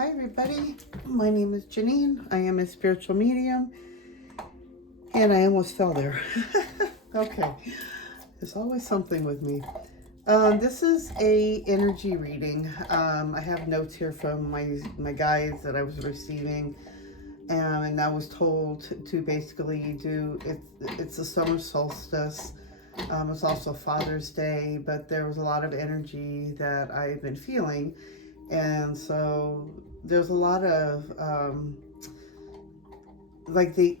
Hi everybody, my name is Jaeneen. I am a spiritual medium and I almost fell there. Okay, there's always something with me. This is a energy reading. I have notes here from my guides that I was receiving, and I was told to basically do it's the summer solstice. It's also Father's Day, but there was a lot of energy that I've been feeling. And so there's a lot of like the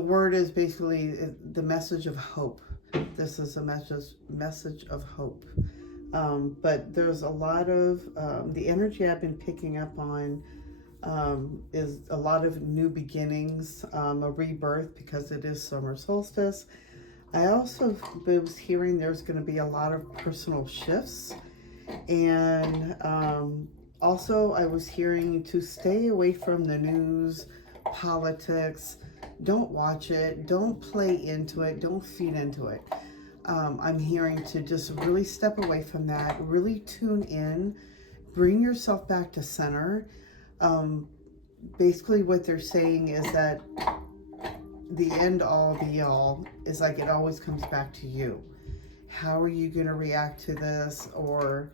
word is basically the message of hope. This is a message of hope. But there's a lot of the energy I've been picking up on is a lot of new beginnings, a rebirth because it is summer solstice. I also was hearing there's going to be a lot of personal shifts. And also I was hearing to stay away from the news, politics. Don't watch it. Don't play into it. Don't feed into it. I'm hearing to just really step away from that. Really tune in. Bring yourself back to center. Basically what they're saying is that the end all be all is like it always comes back to you. How are you going to react to this, or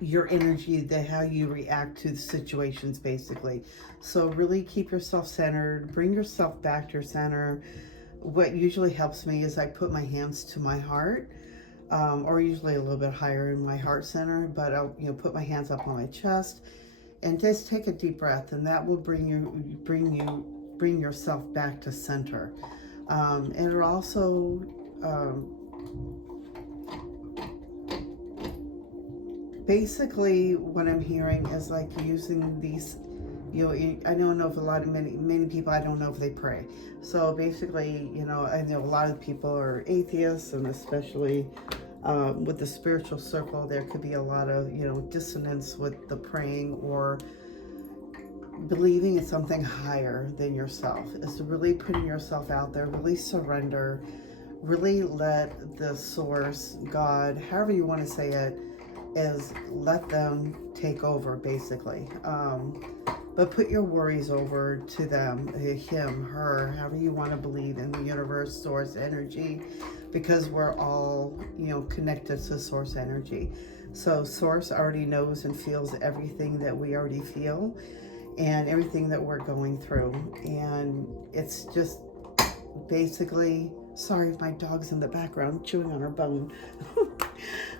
your energy, how you react to the situations, basically. So really keep yourself centered, bring yourself back to your center. What usually helps me is I put my hands to my heart, or usually a little bit higher in my heart center, but I'll put my hands up on my chest and just take a deep breath, and that will bring yourself back to center. And it also basically what I'm hearing is like using these, I don't know if many people, I don't know if they pray. So basically, I know a lot of people are atheists, and especially with the spiritual circle, there could be a lot of, dissonance with the praying or believing in something higher than yourself. It's really putting yourself out there, really surrender, really let the source, God, however you want to say it, is let them take over, basically. But put your worries over to them, him, her, however you want to believe in the universe, source energy, because we're all, connected to source energy. So source already knows and feels everything that we already feel and everything that we're going through. And it's just basically, sorry if my dog's in the background chewing on her bone.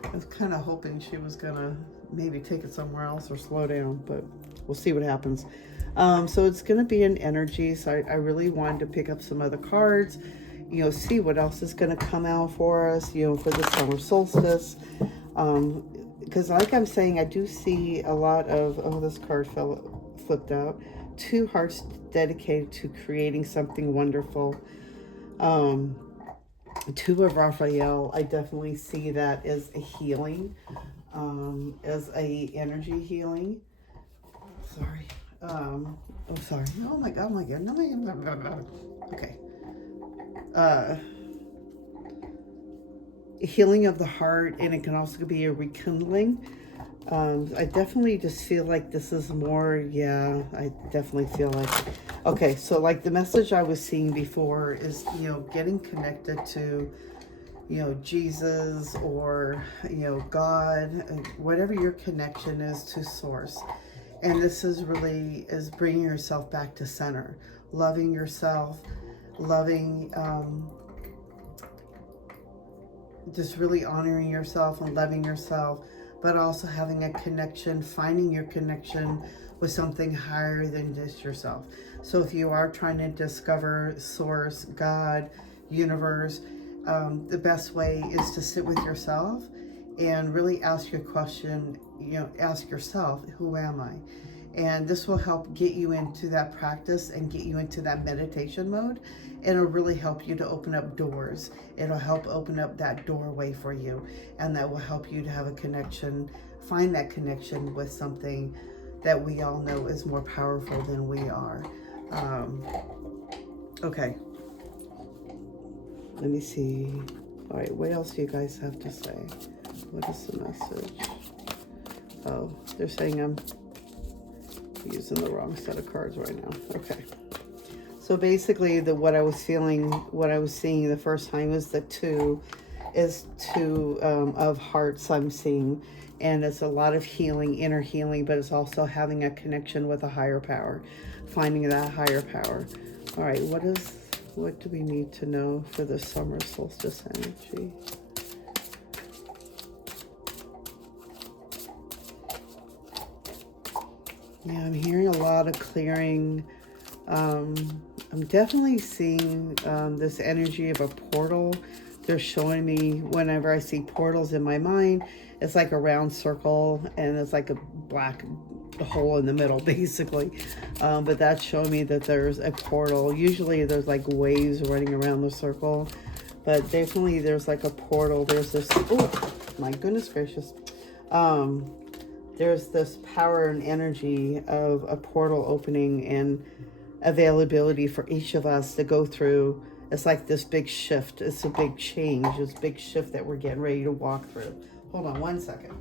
I was kind of hoping she was gonna maybe take it somewhere else or slow down, but we'll see what happens. So it's gonna be an energy. So I really wanted to pick up some other cards, see what else is gonna come out for us, for the summer solstice. Because like I'm saying, I do see a lot of, oh, this card flipped out. 2 hearts dedicated to creating something wonderful. 2 of Raphael, I definitely see that as a healing, as a energy healing. Sorry. Sorry. Oh my God. No, okay. Healing of the heart, and it can also be a rekindling. I definitely just feel like this is more, I definitely feel like, okay, so like the message I was seeing before is, getting connected to, Jesus or, God, whatever your connection is to source. And this is really, is bringing yourself back to center, loving yourself, loving, just really honoring yourself and loving yourself, but also having a connection, finding your connection with something higher than just yourself. So if you are trying to discover source, God, universe, the best way is to sit with yourself and really ask your question, ask yourself, who am I? And this will help get you into that practice and get you into that meditation mode. It'll really help you to open up doors. It'll help open up that doorway for you. And that will help you to have a connection, find that connection with something that we all know is more powerful than we are. Okay. Let me see. All right, what else do you guys have to say? What is the message? Oh, they're saying I'm using the wrong set of cards right now. Okay. So basically, what I was feeling, what I was seeing the first time is the two of hearts I'm seeing. And it's a lot of healing, inner healing, but it's also having a connection with a higher power, finding that higher power. All right, what do we need to know for the summer solstice energy? Yeah, I'm hearing a lot of clearing. I'm definitely seeing this energy of a portal. They're showing me whenever I see portals in my mind, it's like a round circle and it's like a black hole in the middle, basically. But that's showing me that there's a portal. Usually there's like waves running around the circle, but definitely there's like a portal. There's this, oh my goodness gracious. There's this power and energy of a portal opening and availability for each of us to go through. It's like this big shift. It's a big change. It's a big shift that we're getting ready to walk through. Hold on one second.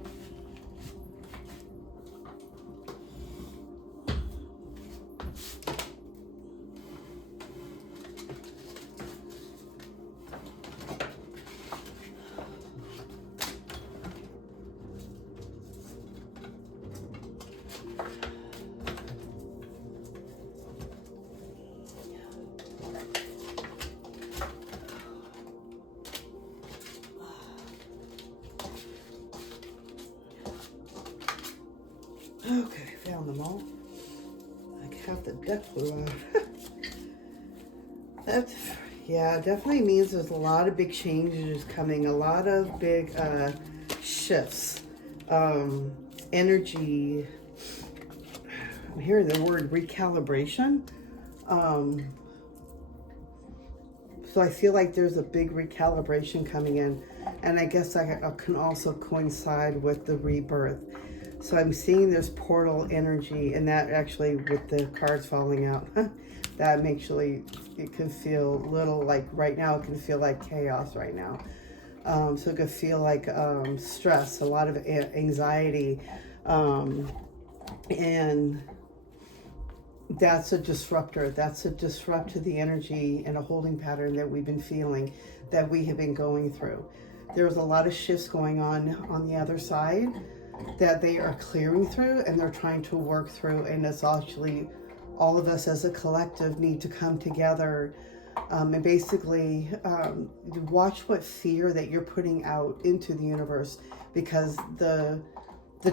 Okay, found them all. Like half the deck flew out. That's, yeah, definitely means there's a lot of big changes coming, a lot of big shifts. Energy, I'm hearing the word recalibration. So I feel like there's a big recalibration coming in. And I guess I can also coincide with the rebirth. So I'm seeing this portal energy, and that actually, with the cards falling out, that actually, it can feel a little like, right now, it can feel like chaos right now. So it could feel like stress, a lot of anxiety, and that's a disruptor. That's a disrupt to the energy and a holding pattern that we've been feeling, that we have been going through. There's a lot of shifts going on the other side that they are clearing through, and they're trying to work through, and it's actually all of us as a collective need to come together and basically watch what fear that you're putting out into the universe, because the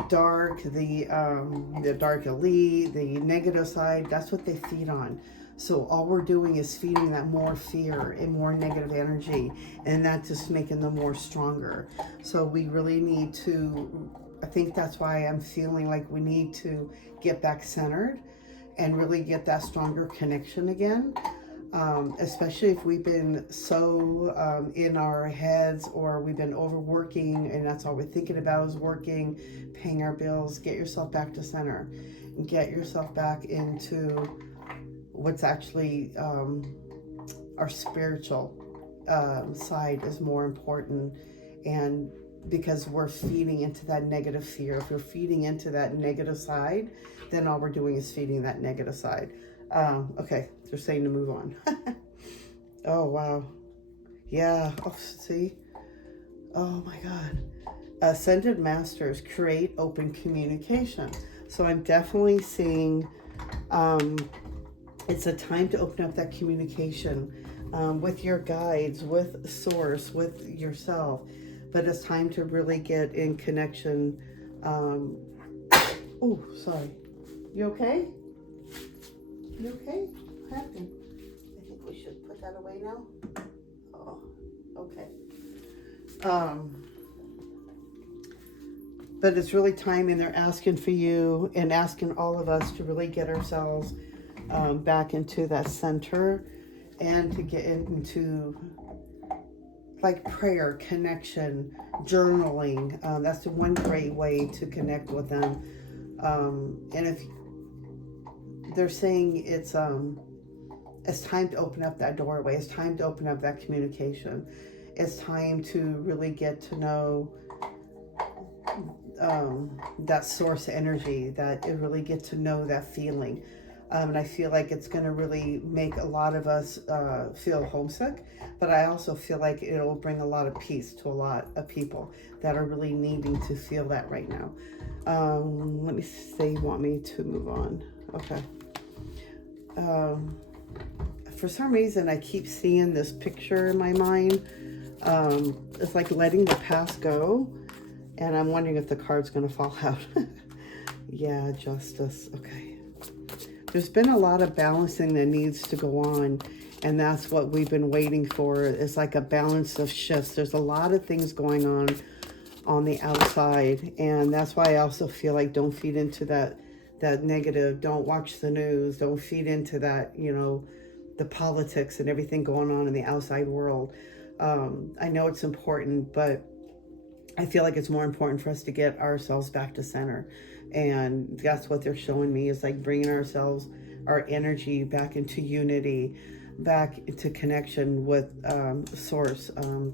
dark, the dark elite, the negative side, that's what they feed on. So all we're doing is feeding that more fear and more negative energy, and that's just making them more stronger. So we really need to, I think that's why I'm feeling like we need to get back centered and really get that stronger connection again. Especially if we've been so in our heads, or we've been overworking and that's all we're thinking about is working, paying our bills. Get yourself back to center. Get yourself back into what's actually our spiritual side is more important. And because we're feeding into that negative fear. If we're feeding into that negative side, then all we're doing is feeding that negative side. Okay, they're saying to move on. Oh, wow. Yeah, oh, see? Oh my God. Ascended Masters create open communication. So I'm definitely seeing it's a time to open up that communication with your guides, with Source, with yourself. But it's time to really get in connection. Oh, sorry. You okay? You okay? What happened? I think we should put that away now. Oh, okay. But it's really time, and they're asking for you and asking all of us to really get ourselves back into that center, and to get into like prayer, connection, journaling. That's the one great way to connect with them. And if they're saying it's time to open up that doorway, it's time to open up that communication, it's time to really get to know that source energy, that it really get to know that feeling. And I feel like it's going to really make a lot of us feel homesick, but I also feel like it'll bring a lot of peace to a lot of people that are really needing to feel that right now. Let me see, you want me to move on? Okay. For some reason, I keep seeing this picture in my mind. It's like letting the past go, and I'm wondering if the card's going to fall out. Yeah, justice. Okay. There's been a lot of balancing that needs to go on, and that's what we've been waiting for. It's like a balance of shifts. There's a lot of things going on the outside, and that's why I also feel like don't feed into that negative. Don't watch the news. Don't feed into that, the politics and everything going on in the outside world. I know it's important, but I feel like it's more important for us to get ourselves back to center. And that's what they're showing me, is like bringing our energy back into unity, back into connection with source,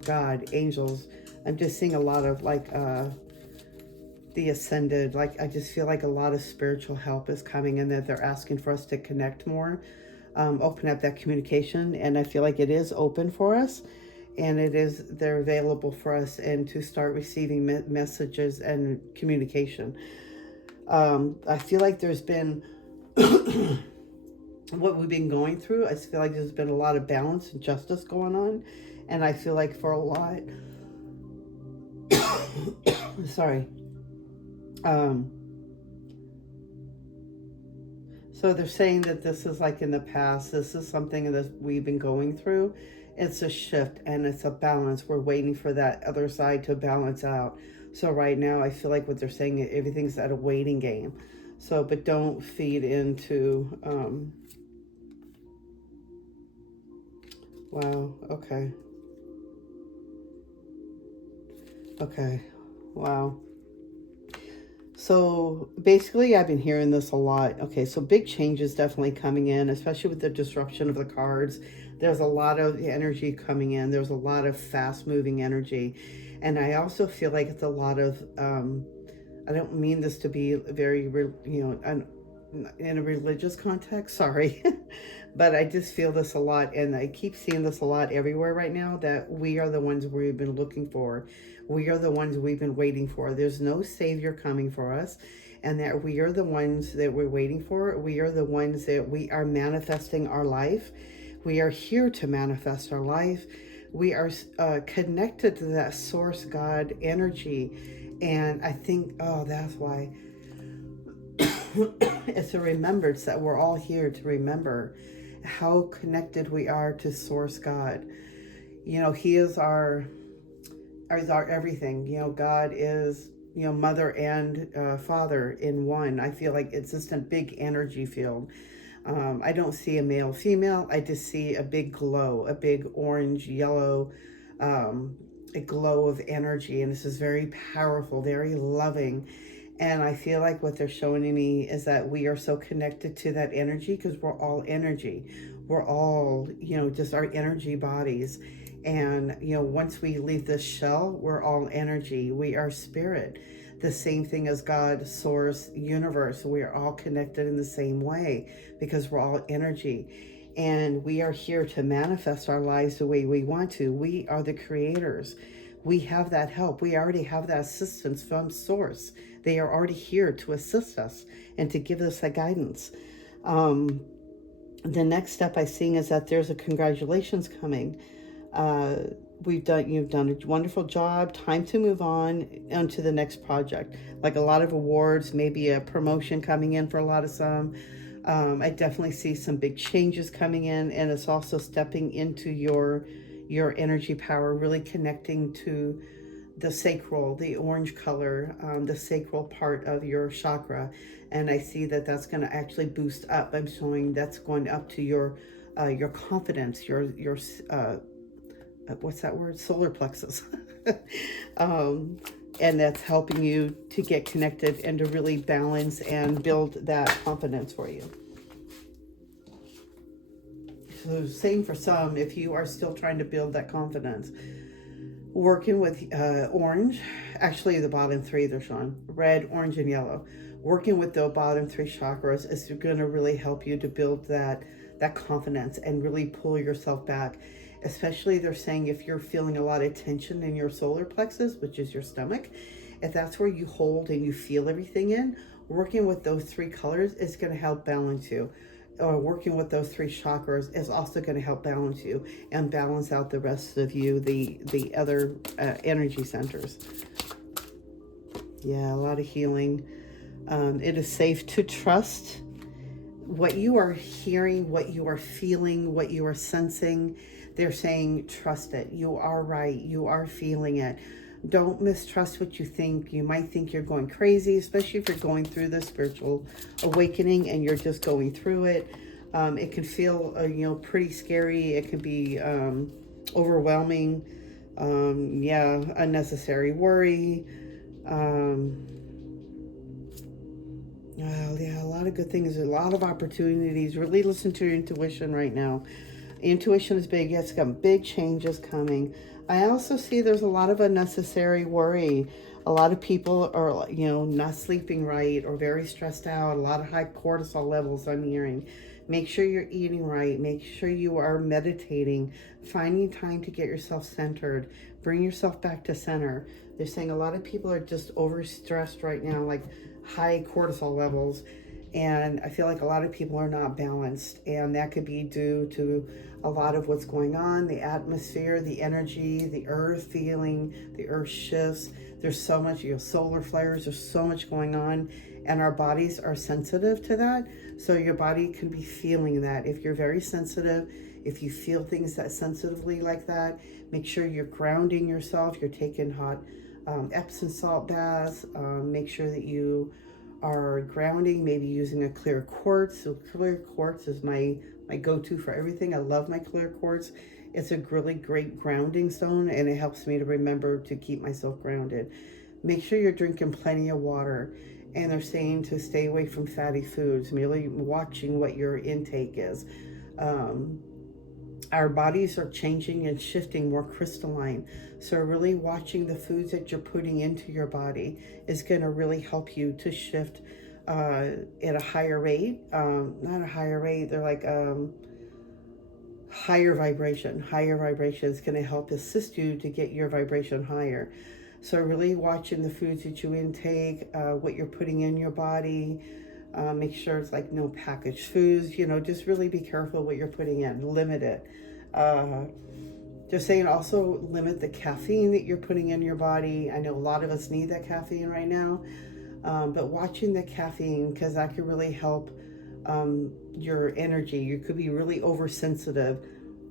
God, angels. I'm just seeing a lot of like the ascended. Like I just feel like a lot of spiritual help is coming, and that they're asking for us to connect more, open up that communication. And I feel like it is open for us, and they're available for us, and to start receiving messages and communication. I feel like there's been what we've been going through. I feel like there's been a lot of balance and justice going on, and I feel like for a lot sorry. So they're saying that this is like in the past, this is something that we've been going through. It's a shift and it's a balance. We're waiting for that other side to balance out. So right now I feel like what they're saying, everything's at a waiting game. So, but don't feed into, wow, okay. Okay, wow. So basically, I've been hearing this a lot. Okay, so big changes definitely coming in, especially with the disruption of the cards. There's a lot of energy coming in. There's a lot of fast moving energy. And I also feel like it's a lot of, I don't mean this to be very, in a religious context, sorry. But I just feel this a lot, and I keep seeing this a lot everywhere right now, that we are the ones we've been looking for. We are the ones we've been waiting for. There's no savior coming for us, and that we are the ones that we're waiting for. We are the ones that we are manifesting our life. We are here to manifest our life. We are connected to that source God energy. And I think, oh, that's why it's a remembrance that we're all here to remember how connected we are to source God. He is our everything. God is, mother and father in one. I feel like it's just a big energy field. I don't see a male, female. I just see a big glow, a big orange, yellow, a glow of energy. And this is very powerful, very loving. And I feel like what they're showing me is that we are so connected to that energy, because we're all energy. We're all, just our energy bodies. And, once we leave this shell, we're all energy. We are spirit. The same thing as God, source, universe. We are all connected in the same way, because we're all energy. And we are here to manifest our lives the way we want to. We are the creators. We have that help. We already have that assistance from source. They are already here to assist us and to give us that guidance. The next step I see is that there's a congratulations coming. You've done a wonderful job. Time to move on to the next project. Like a lot of awards, maybe a promotion coming in for a lot of some. I definitely see some big changes coming in, and it's also stepping into your energy power, really connecting to the sacral, the orange color, the sacral part of your chakra. And I see that that's going to actually boost up. I'm showing that's going up to your confidence, your what's that word? Solar plexus. And that's helping you to get connected and to really balance and build that confidence for you. So same for some, if you are still trying to build that confidence. Working with orange, actually the bottom three they're showing, red, orange, and yellow. Working with the bottom three chakras is going to really help you to build that confidence and really pull yourself back. Especially they're saying if you're feeling a lot of tension in your solar plexus, which is your stomach, if that's where you hold and you feel everything in, working with those three colors is going to help balance you. Or working with those three chakras is also going to help balance you and balance out the rest of you, the other energy centers. Yeah, a lot of healing. It is safe to trust what you are hearing, what you are feeling, what you are sensing. They're saying trust it. You are right. You are feeling it. Don't mistrust what you think. You might think you're going crazy, especially if you're going through the spiritual awakening and you're just going through it. It can feel, pretty scary. It can be overwhelming. Yeah, unnecessary worry. Yeah, a lot of good things, a lot of opportunities. Really listen to your intuition right now. Intuition is big. It's got big changes coming. I also see there's a lot of unnecessary worry. A lot of people are, not sleeping right or very stressed out. A lot of high cortisol levels I'm hearing. Make sure you're eating right. Make sure you are meditating, finding time to get yourself centered. Bring yourself back to center. They're saying a lot of people are just overstressed right now, like high cortisol levels. And I feel like a lot of people are not balanced, and that could be due to a lot of what's going on, the atmosphere, the energy, the earth feeling, the earth shifts. There's so much, solar flares, there's so much going on, and our bodies are sensitive to that. So your body can be feeling that. If you're very sensitive, if you feel things that sensitively like that, make sure you're grounding yourself. You're taking hot Epsom salt baths. Make sure that you are grounding, maybe using a clear quartz. So clear quartz is my go-to for everything. I love my clear quartz. It's a really great grounding stone, and it helps me to remember to keep myself grounded. Make sure you're drinking plenty of water. And they're saying to stay away from fatty foods, merely watching what your intake is. Our bodies are changing and shifting more crystalline. So really watching the foods that you're putting into your body is going to really help you to shift at a higher rate. Not a higher rate, they're like higher vibration. Higher vibration is going to help assist you to get your vibration higher. So really watching the foods that you intake, what you're putting in your body. Make sure it's like no packaged foods, just really be careful what you're putting in, limit it. Just saying also limit the caffeine that you're putting in your body. I know a lot of us need that caffeine right now, but watching the caffeine, because that could really help your energy. You could be really oversensitive.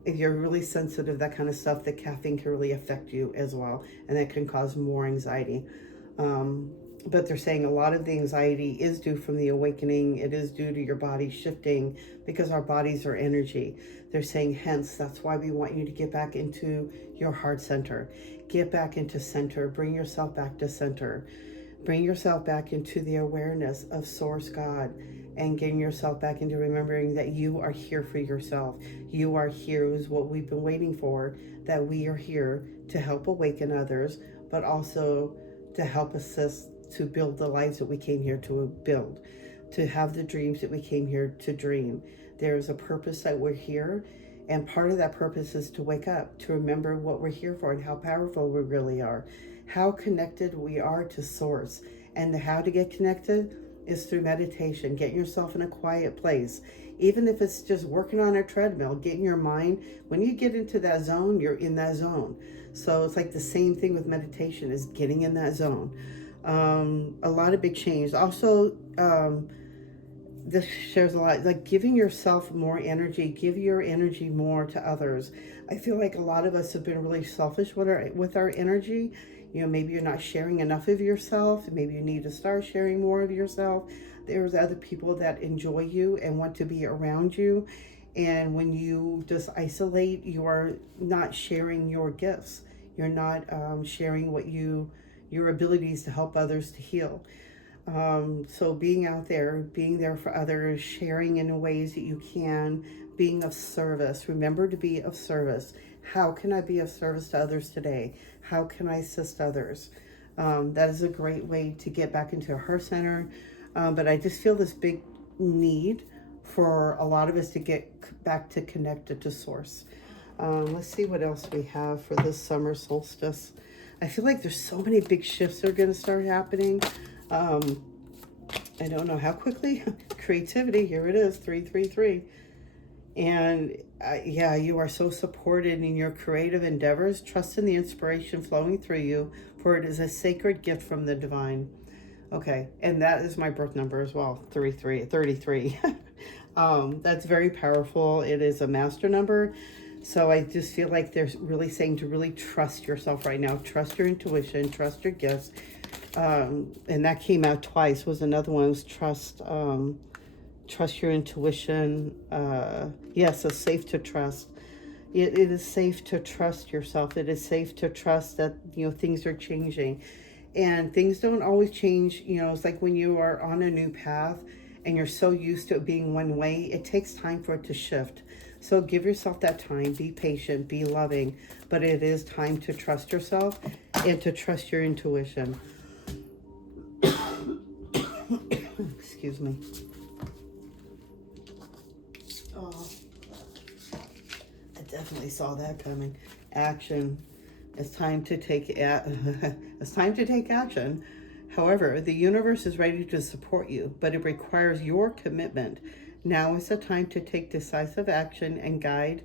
If you're really sensitive, that kind of stuff, the caffeine can really affect you as well, and that can cause more anxiety. But they're saying a lot of the anxiety is due from the awakening. It is due to your body shifting, because our bodies are energy. They're saying, hence, that's why we want you to get back into your heart center. Get back into center. Bring yourself back to center. Bring yourself back into the awareness of Source God, and getting yourself back into remembering that you are here for yourself. You are here is what we've been waiting for, that we are here to help awaken others, but also to help assist to build the lives that we came here to build, to have the dreams that we came here to dream. There's a purpose that we're here, and part of that purpose is to wake up, to remember what we're here for and how powerful we really are, how connected we are to Source. And how to get connected is through meditation. Get yourself in a quiet place. Even if it's just working on a treadmill, get in your mind. When you get into that zone, you're in that zone. So it's like the same thing with meditation, is getting in that zone. A lot of big change. Also, this shares a lot, like giving yourself more energy, give your energy more to others. I feel like a lot of us have been really selfish with our energy. Maybe you're not sharing enough of yourself. Maybe you need to start sharing more of yourself. There's other people that enjoy you and want to be around you. And when you just isolate, you are not sharing your gifts. You're not sharing your abilities to help others to heal. So being out there, being there for others, sharing in ways that you can, being of service. Remember to be of service. How can I be of service to others today? How can I assist others? That is a great way to get back into a heart center. But I just feel this big need for a lot of us to get back to connected to source. Let's see what else we have for this summer solstice. I feel like there's so many big shifts that are going to start happening. I don't know how quickly. Creativity, here it is, 333. And yeah, you are so supported in your creative endeavors. Trust in the inspiration flowing through you, for it is a sacred gift from the divine. Okay, and that is my birth number as well, 33. That's very powerful. It is a master number. So I just feel like they're really saying to really trust yourself right now. Trust your intuition, trust your gifts. And that came out twice. Was another one was trust your intuition. Yes, it's safe to trust. It is safe to trust yourself. It is safe to trust that, things are changing. And things don't always change. It's like when you are on a new path and you're so used to it being one way, it takes time for it to shift. So give yourself that time, be patient, be loving, but it is time to trust yourself and to trust your intuition. Excuse me. Oh, I definitely saw that coming. Action. It's time to take it's time to take action. However, the universe is ready to support you, but it requires your commitment. Now is the time to take decisive action and guide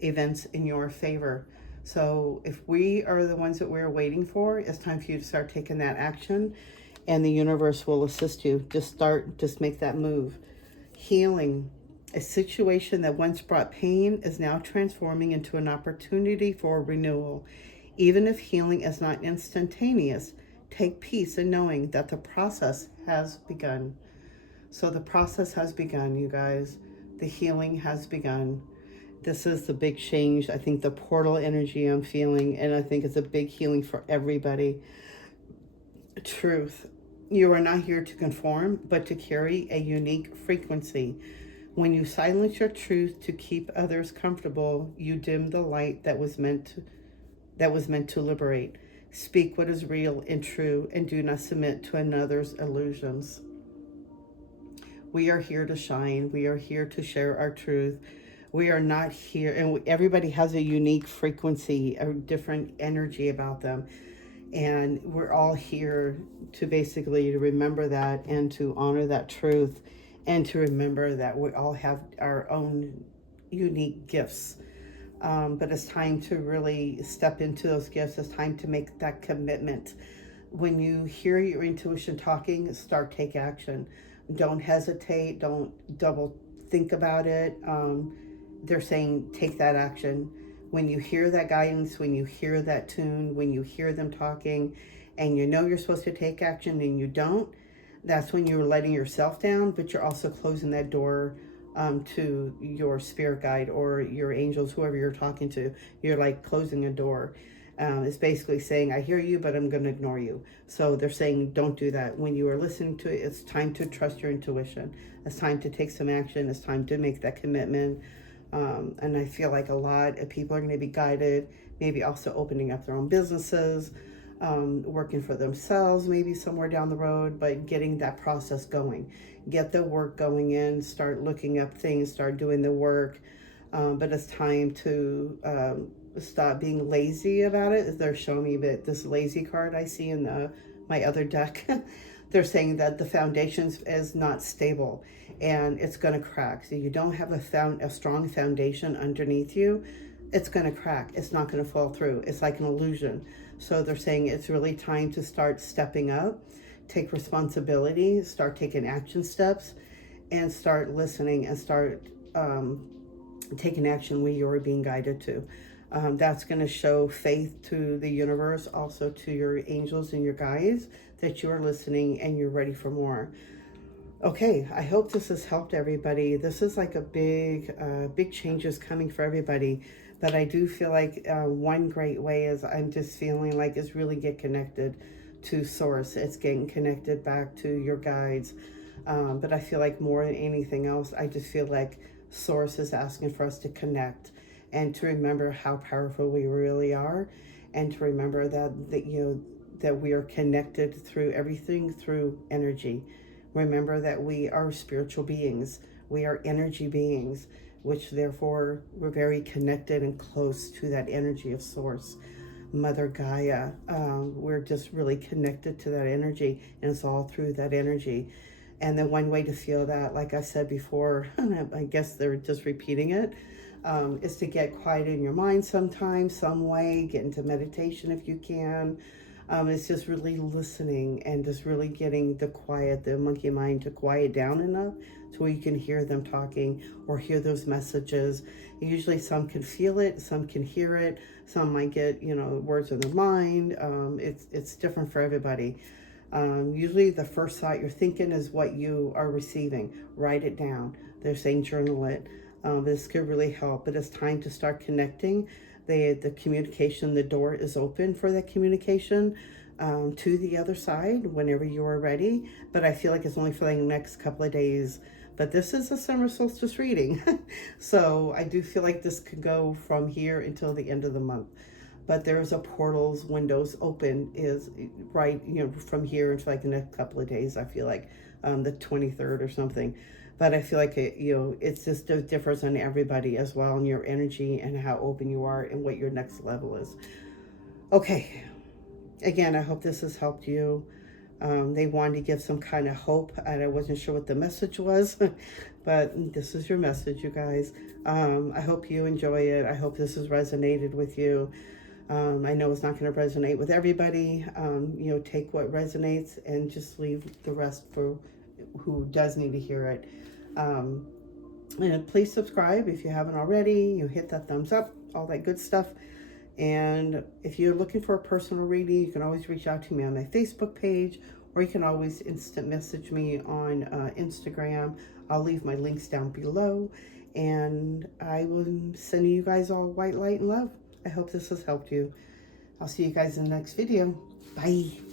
events in your favor. So if we are the ones that we're waiting for, it's time for you to start taking that action, and the universe will assist you. Just make that move. Healing. A situation that once brought pain is now transforming into an opportunity for renewal. Even if healing is not instantaneous, take peace in knowing that the process has begun. So the process has begun, you guys. The healing has begun. This is the big change. I think the portal energy I'm feeling, and I think it's a big healing for everybody. Truth. You are not here to conform, but to carry a unique frequency. When you silence your truth to keep others comfortable, you dim the light that was meant to liberate. Speak what is real and true, and do not submit to another's illusions. We are here to shine. We are here to share our truth. We are not here, and everybody has a unique frequency, a different energy about them. And we're all here to basically remember that and to honor that truth, and to remember that we all have our own unique gifts. But it's time to really step into those gifts. It's time to make that commitment. When you hear your intuition talking, take action. Don't hesitate. Don't double think about it. They're saying take that action. When you hear that guidance, when you hear that tune, when you hear them talking, and you're supposed to take action and you don't, that's when you're letting yourself down, but you're also closing that door to your spirit guide or your angels, whoever you're talking to. You're like closing a door. It's basically saying, I hear you, but I'm going to ignore you. So they're saying, don't do that. When you are listening to it, it's time to trust your intuition. It's time to take some action. It's time to make that commitment. And I feel like a lot of people are going to be guided, maybe also opening up their own businesses, working for themselves, maybe somewhere down the road, but getting that process going. Get the work going in, start looking up things, start doing the work. But it's time to stop being lazy about it. They're showing me that this lazy card I see in my other deck, they're saying that the foundation is not stable and it's going to crack. So you don't have a strong foundation underneath you, it's going to crack. It's not going to fall through. It's like an illusion. So they're saying it's really time to start stepping up, take responsibility, start taking action steps, and start listening and start taking action where you're being guided to. That's going to show faith to the universe, also to your angels and your guides, that you're listening and you're ready for more. Okay, I hope this has helped everybody. This is like a big changes coming for everybody. But I do feel like one great way is I'm just feeling like it's really get connected to source. It's getting connected back to your guides. But I feel like more than anything else, I just feel like source is asking for us to connect. and to remember how powerful we really are, and to remember that you know, that we are connected through everything through energy. Remember that we are spiritual beings. We are energy beings, which therefore we're very connected and close to that energy of source. Mother Gaia, we're just really connected to that energy, and it's all through that energy. And the one way to feel that, like I said before, I guess they're just repeating it, is to get quiet in your mind sometimes, some way, get into meditation if you can. It's just really listening and just really getting the monkey mind to quiet down enough so you can hear them talking or hear those messages. Usually some can feel it, some can hear it, some might get, you know, words in their mind. It's different for everybody. Usually the first thought you're thinking is what you are receiving. Write it down. They're saying journal it. This could really help, but it's time to start connecting. The communication, the door is open for that communication to the other side whenever you are ready. But I feel like it's only for the next couple of days. But this is a summer solstice reading. So I do feel like this could go from here until the end of the month. But there's a portals windows open is right, you know, from here until like the next couple of days. I feel like the 23rd or something. But I feel like you know, it's just a difference on everybody as well, and your energy and how open you are and what your next level is. Okay, again, I hope this has helped you. They wanted to give some kind of hope, and I wasn't sure what the message was, but this is your message, you guys. I hope you enjoy it. I hope this has resonated with you. I know it's not going to resonate with everybody. You know, take what resonates and just leave the rest for who does need to hear it. And please subscribe if you haven't already. You hit that thumbs up, all that good stuff. And if you're looking for a personal reading, you can always reach out to me on my Facebook page, or you can always instant message me on Instagram. I'll leave my links down below, and I will send you guys all white light and love. I hope this has helped you. I'll see you guys in the next video. Bye.